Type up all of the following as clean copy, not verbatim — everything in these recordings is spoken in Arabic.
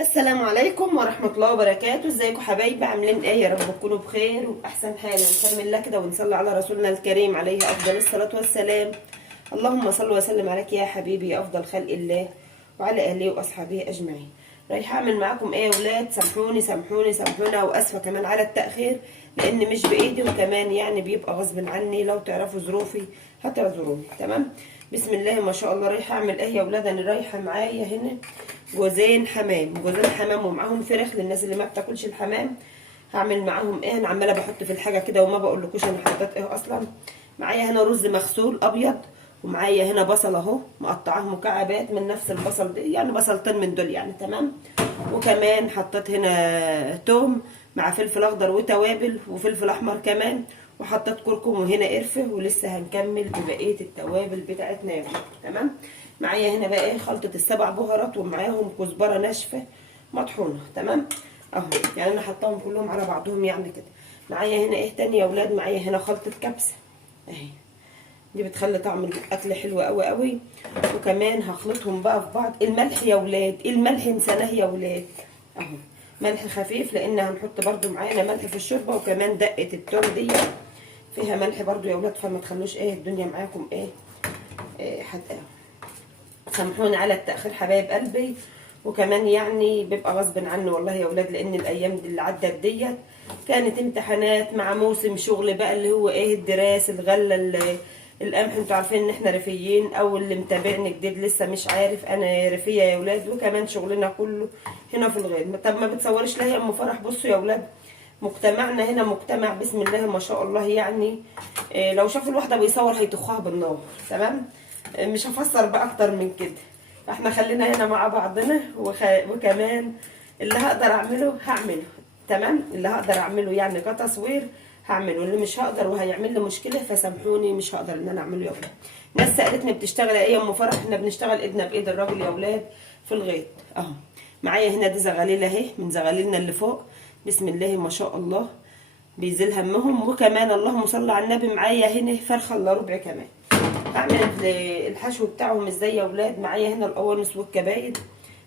السلام عليكم ورحمة الله وبركاته. ازيكم حبايبي؟ عاملين ايه؟ يا رب تكونوا بخير وبأحسن حال. نكمل الله كده ونصلي على رسولنا الكريم عليه أفضل الصلاة والسلام. اللهم صل وسلم عليك يا حبيبي يا أفضل خلق الله وعلى أهله وأصحابه أجمعين. رايحة أعمل معاكم ايه يا ولاد؟ سامحوني سامحوني سامحوني، وأسفة كمان على التأخير لأن مش بإيدي، وكمان يعني بيبقى غصب عني. لو تعرفوا ظروفي هتعذروني. تمام؟ بسم الله ما شاء الله. رايحة أعمل ايه يا ولاد؟ أنا رايحة معايا هنا جوزين حمام، جوزين حمام ومعاهم فراخ للناس اللي ما بتاكلش الحمام. هعمل معاهم ايه؟ انا عماله بحط في الحاجه كده وما بقولكوش انا حطيت ايه اصلا. معايا هنا رز مغسول ابيض، ومعايا هنا بصل اهو مقطعاه مكعبات من نفس البصل ده، يعني بصلتين من دول يعني. تمام؟ وكمان حطيت هنا توم مع فلفل اخضر وتوابل وفلفل احمر كمان، وحطيت كركم وهنا قرفه، ولسه هنكمل ببقيه التوابل بتاعتنا يا ولاد. تمام؟ معايا هنا بقى ايه؟ خلطه السبع بهارات، ومعاهم كزبره ناشفه مطحونه. تمام؟ اهو يعني انا حطاهم كلهم على بعضهم يعني كده. معايا هنا ايه تاني يا ولاد؟ معايا هنا خلطه كبسه اهي، دي بتخلي طعم الاكل حلو قوي قوي. وكمان هخلطهم بقى في بعض. الملح يا ولاد، الملح نسيناه يا ولاد اهو، ملح خفيف لان هنحط برده معانا ملح في الشوربه، وكمان دقه التوم دي فيها ملح برده يا ولاد، فما تخلوش ايه الدنيا معاكم ايه, حدقه. سامحوني على التاخير حبايب قلبي، وكمان يعني بيبقى غصب عني والله يا ولاد، لان الايام دي اللي عدت ديت كانت امتحانات مع موسم شغل بقى اللي هو ايه الدراس الغله القمح. انتوا عارفين ان احنا ريفيين، او اللي متابعني جديد لسه مش عارف انا ريفيه يا ولاد، وكمان شغلنا كله هنا في الغيط. طب ما بتصورش ليه يا ام فرح؟ بصوا يا ولاد، مجتمعنا هنا مجتمع بسم الله ما شاء الله يعني. لو شافوا الواحده بيصور هيطخوها بالنار. تمام؟ مش هفسر بقى اكتر من كده. احنا خلينا هنا مع بعضنا، وكمان اللي هقدر اعمله هعمله. تمام؟ اللي هقدر اعمله يعني كتصوير هعمله، اللي مش هقدر وهيعمل لي مشكله فسامحوني مش هقدر ان انا اعمله يا ولاد. ناس سالتني بتشتغل ايه يا ام فرح؟ احنا بنشتغل ايدنا بايد الراجل يا ولاد في الغيط اهو. معايا هنا دي زغاليل اهي من زغاليلنا اللي فوق، بسم الله ما شاء الله بيزيل همهم. وكمان اللهم صل على النبي معايا هنا فرخه الا ربع كمان. هعمل الحشو بتاعهم ازاي يا ولاد؟ معايا هنا القوانص والكبايد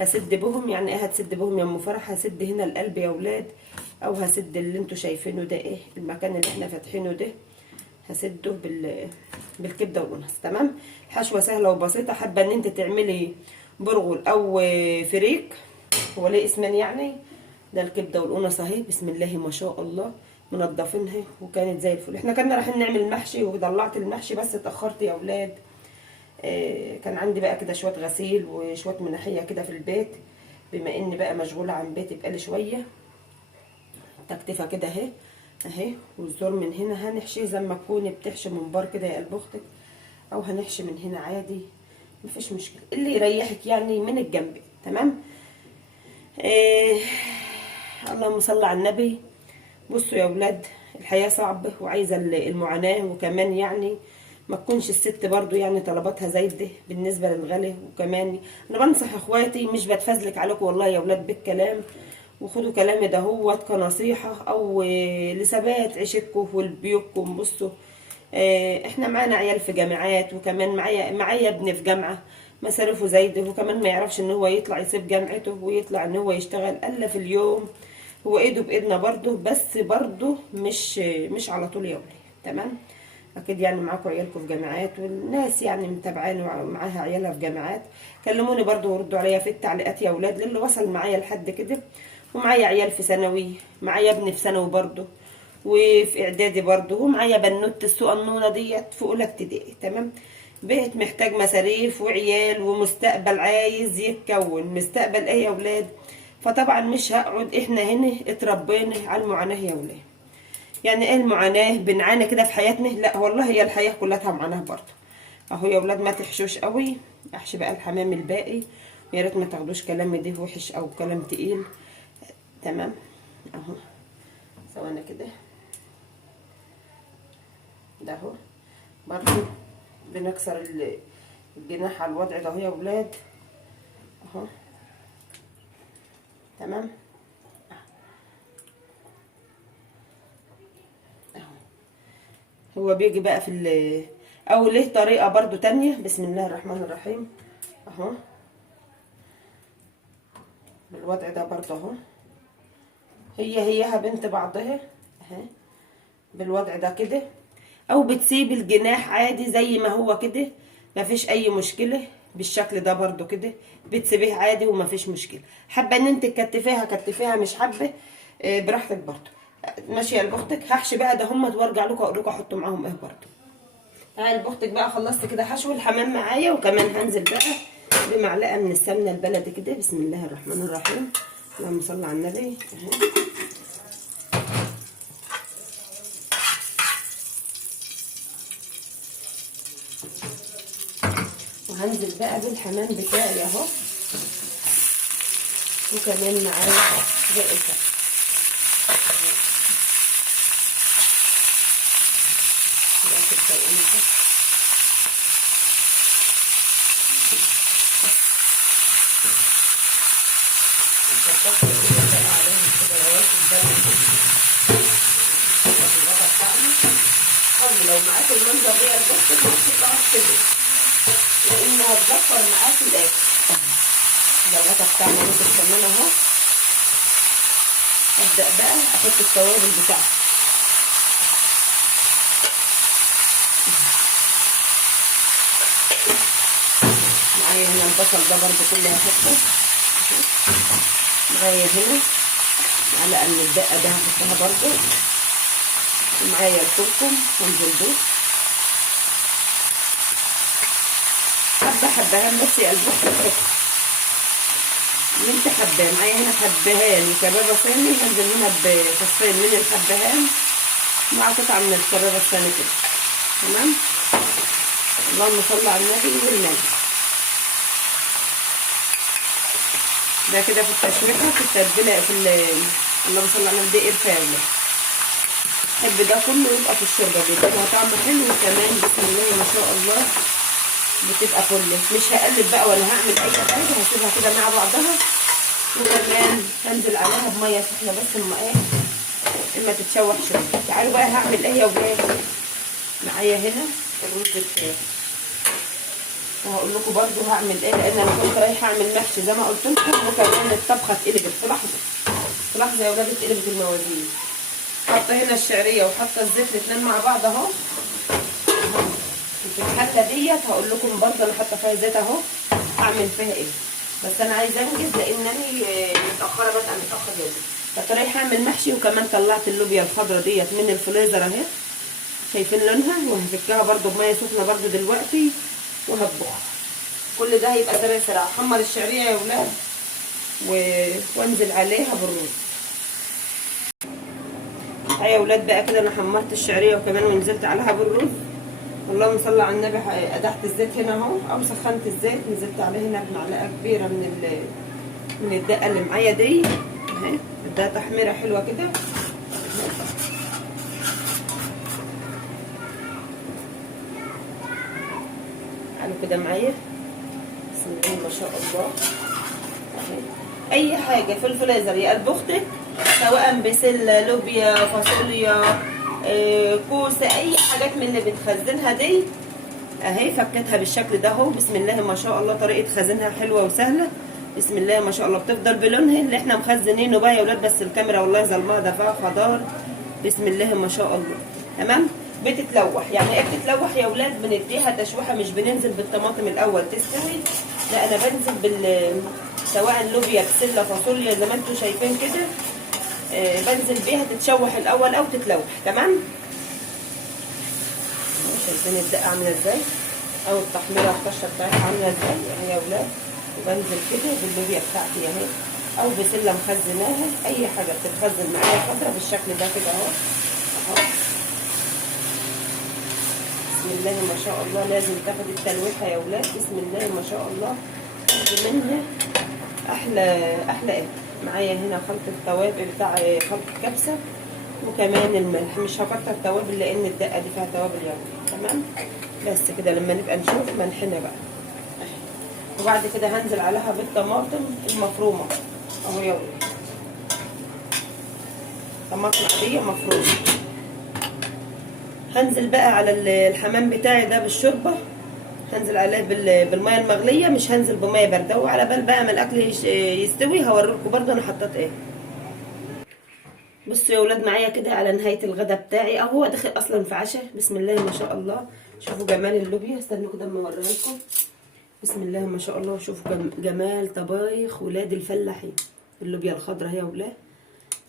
هسد بهم. يعني ايه هتسد بهم يا ام فرح؟ هسد هنا القلب يا ولاد، او هسد اللي انتوا شايفينه ده ايه المكان اللي احنا فاتحينه ده، هسده بالكبده والقنص. تمام؟ الحشوه سهله وبسيطه. حابه ان انت تعملي برغل او فريك، هو ليه اسمان يعني. ده الكبده والقنص اهي بسم الله ما شاء الله منضفينها وكانت زي الفل. احنا كنا رايحين نعمل محشي وطلعت المحشي بس اتاخرت يا ولاد. كان عندي بقى كده شويه غسيل وشويه مناحيه كده في البيت، بما اني بقى مشغوله عن بيتي بقالي شويه. تكتفه كده اهي اهي، والزور من هنا هنحشيه زي ما تكوني بتحشي منبار كده يا قلب اختك، او هنحشي من هنا عادي مفيش مشكله، اللي يريحك يعني من الجنب. تمام؟ اللهم صل على النبي. بصوا يا ولاد، الحياة صعبة وعايزة المعاناة، وكمان يعني ما تكونش الست برضو يعني طلباتها زايدة بالنسبة للغلا. وكمان انا بنصح اخواتي، مش بتفزلك عليكم والله يا ولاد بالكلام، وخدوا كلامي دهوت كنصيحة او لثبات عيشتكم ولبيوتكم. بصوا احنا معانا عيال في جامعات، وكمان معايا ابن في جامعة مصاريفه زايده، وكمان ما يعرفش ان هو يطلع يسيب جامعته ويطلع ان هو يشتغل الا في اليوم. هو ايده بايدنا برضه، بس برضه مش على طول يا ولاد. تمام؟ اكيد يعني معاكم عيالكم في جامعات، والناس يعني متابعاني ومعاها عيالها في جامعات، كلموني برضه وردوا عليا في التعليقات يا ولاد للي وصل معايا لحد كده. ومعايا عيال في ثانوي، معايا ابن في ثانوي برضه، وفي اعدادي برضه، ومعايا بنوت الصغنونه ديت في اولى ابتدائي. تمام؟ بيت محتاج مصاريف وعيال ومستقبل عايز يتكون. مستقبل ايه يا ولاد؟ فطبعا مش هقعد. احنا هنا اتربينا على المعاناه يا ولاد. يعني ايه المعاناه؟ بنعاني كده في حياتنا؟ لا والله هي الحياه كلها معاناه برضه اهو يا ولاد. ما تحشوش قوي، احشي بقى الحمام الباقي، ويا ريت ما تاخدوش كلام ده وحش او كلام تقيل. تمام؟ اهو ثواني كده، ده اهو برضه بنكسر الجناح على الوضع ده اهو يا ولاد اهو. تمام؟ اهو هو بيجي بقى او ليه طريقه برضو تانية. بسم الله الرحمن الرحيم اهو، بالوضع ده برضه اهو، هيها بنت بعضها اهي، بالوضع ده كده. او بتسيب الجناح عادي زي ما هو كده، مفيش اي مشكله. بالشكل ده برضو كده بتسيبيه عادي ومفيش مشكله. حابه ان انت تكتفيها كتفيها، مش حابه براحتك برضو. ماشيه لبختك. هحشي بقى ده هم وارجع لكم اقول لكم احط معاهم ايه برضو. تعالي لبختك بقى. خلصت كده حشو الحمام معايا، وكمان هنزل بقى بمعلقه من السمنه البلدي كده. بسم الله الرحمن الرحيم، اللهم صل على النبي. وهنزل بقى بالحمام بتاعي اهو، وكمان معايا باقي الفرخ. لو معاك المنظر دي البص ما تقطعش كده، لانه هتزفر معاك الاخر. ده الغطا بتاعنا نص كمان اهو. ابدا بقى احط التوابل بتاعتي. معايا هنا البصل ده برضو كله هحطه. معايا هنا معلقه من الدقه ده هحطها برضو. ومعايا الكركم هنزل بيه حبه حبهان بس يا قلبي اللي انت حباه. معايا هنا حبهان وكبابه صيني، هنزل هنا بفصين من الحبهان مع قطعه من الكبابه الصيني كده. تمام. اللهم صل على النبي والنبي. ده كده في التشويحه، في التتبيله، اللهم صل على النبي. ده قرفه احب ده كله يبقى في الشوربه، بيديها طعم حلو. وكمان بسم الله ما شاء الله بتبقى فله. مش هقلب بقى ولا هعمل اي حاجه، هسيبها كده مع بعضها. وكمان هنزل عليها بميه سخنه بس اما تتشوح شويه. تعالوا بقى هعمل ايه يا ولاد. معايا هنا الرز بتاعي، وهقول لكم برده هعمل ايه، لان انا كنت رايحه اعمل محشي زي ما قلت لكم. وكمان الطبخه اتقلبت في لحظه، في لحظه يا ولاد اتقلبت الموازين. حاطه هنا الشعريه وحاطه الزيت الاثنين مع بعض اهو. في الحله ديت هقول لكم برده انا حاطه فيها زيت اهو، هعمل فيها ايه. بس انا عايزه انجز لانني متاخره، ببقى متاخر جدا. كنت رايحه اعمل محشي، وكمان طلعت اللوبيا الخضراء ديت من الفريزر اهي، شايفين لونها. وهفكها برده بميه سخنه برده دلوقتي وهطبخها. كل ده هيبقى سريع سريع. احمر الشعريه يا ولاد وانزل عليها بالرز. يا ولاد بقى كده انا حمرت الشعريه وكمان ونزلت عليها بالرز. اللهم صل على النبي. قدحت الزيت هنا اهو، او سخنت الزيت، نزلت عليه هنا بمعلقه كبيره من الدقه اللي معايا دي اهي. ده تحميره حلوه كده. تعالوا كده معايا. بسم الله ما شاء الله. اي حاجه في الفريزر يا قلب اختك، سواء بسله، لوبيا، فاصوليا، كوسه، اي حاجات من اللي بنخزنها دي اهي. فكتها بالشكل ده اهو. بسم الله ما شاء الله. طريقه خزنها حلوه وسهله. بسم الله ما شاء الله. بتفضل بلونها اللي احنا مخزنينه بقى يا ولاد. بس الكاميرا والله ظلمها، ده فيها خضار. بسم الله ما شاء الله. تمام. بتتلوح. يعني ايه بتتلوح يا ولاد؟ بنديها تشويحه، مش بننزل بالطماطم الاول تستوي، لا انا بنزل سواء لوبيا، بسله، فاصوليا، زي ما انتم شايفين كده. بنزل بيها تتشوح الاول او تتلوح. تمام. شايفين الدقه عامله ازاي، او التحميره الطشه بتاعتها عامله ازاي اهي يا ولاد. وبنزل كده باللوبيا بتاعتي اهي، او بسله مخزناها. اي حاجه بتتخزن معايا فتره بالشكل ده كده اهو. بسم الله ما شاء الله. لازم تاخد التلويحه يا ولاد. بسم الله ما شاء الله. منها احلى ايه. معايا هنا خلطه توابل بتاع خلطه كبسه، وكمان الملح. مش هكتر توابل لان الدقه دي فيها توابل يعني. تمام. بس كده لما نبقى نشوف ملحنا بقى. وبعد كده هنزل عليها بالطماطم المفرومه اهو يا ولاد. طماطم عاديه مفرومه. هنزل بقى على الحمام بتاعي ده بالشوربه. هنزل عليه بالميه المغليه، مش هنزل بميه بارده. وعلى بال بقى ما الاكل يستوي هوريكم برده انا حطيت ايه. بصوا يا ولاد معايا كده على نهايه الغدا بتاعي، او هو داخل اصلا في عشاء. بسم الله ما شاء الله. شوفوا جمال اللوبيا، استنوا كده اما اوريها لكم. بسم الله ما شاء الله. شوفوا جمال طبايخ ولاد الفلاحين. اللوبيا الخضراء هي ولاد.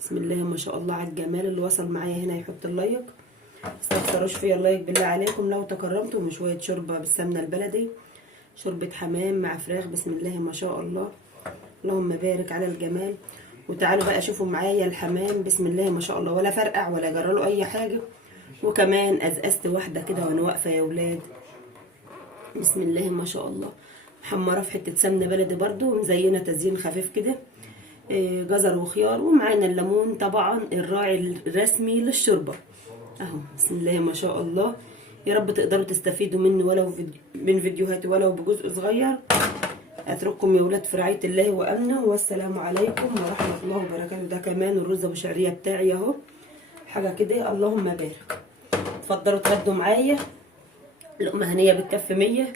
بسم الله ما شاء الله على الجمال. اللي وصل معايا هنا يحط اللايك، متستخسروش فيا اللايك بالله عليكم لو تكرمتم. وشويه شوربه بالسمنه البلدي، شوربه حمام مع فراخ. بسم الله ما شاء الله. اللهم بارك على الجمال. وتعالوا بقى شوفوا معايا الحمام. بسم الله ما شاء الله، ولا فرقع ولا جراله اي حاجه. وكمان ازازت واحده كده وانا واقفه يا ولاد. بسم الله ما شاء الله. محمره في حته سمنه بلدي برده، مزينه تزيين خفيف كده. جزر وخيار. ومعانا الليمون طبعا الراعي الرسمي للشوربه اهو. بسم الله ما شاء الله. يا رب تقدروا تستفيدوا مني ولو من فيديوهاتي ولو بجزء صغير. اترككم يا ولاد في رعايه الله وامنه، والسلام عليكم ورحمه الله وبركاته. ده كمان الرز ابو شعريه بتاعي اهو، حاجه كده اللهم بارك. اتفضلوا اتغدوا معايا، لقمه هنيه بتكفي 100.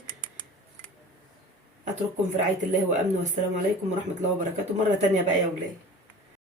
اترككم في رعايه الله وامنه، والسلام عليكم ورحمه الله وبركاته. مره تانيه بقى يا ولاد.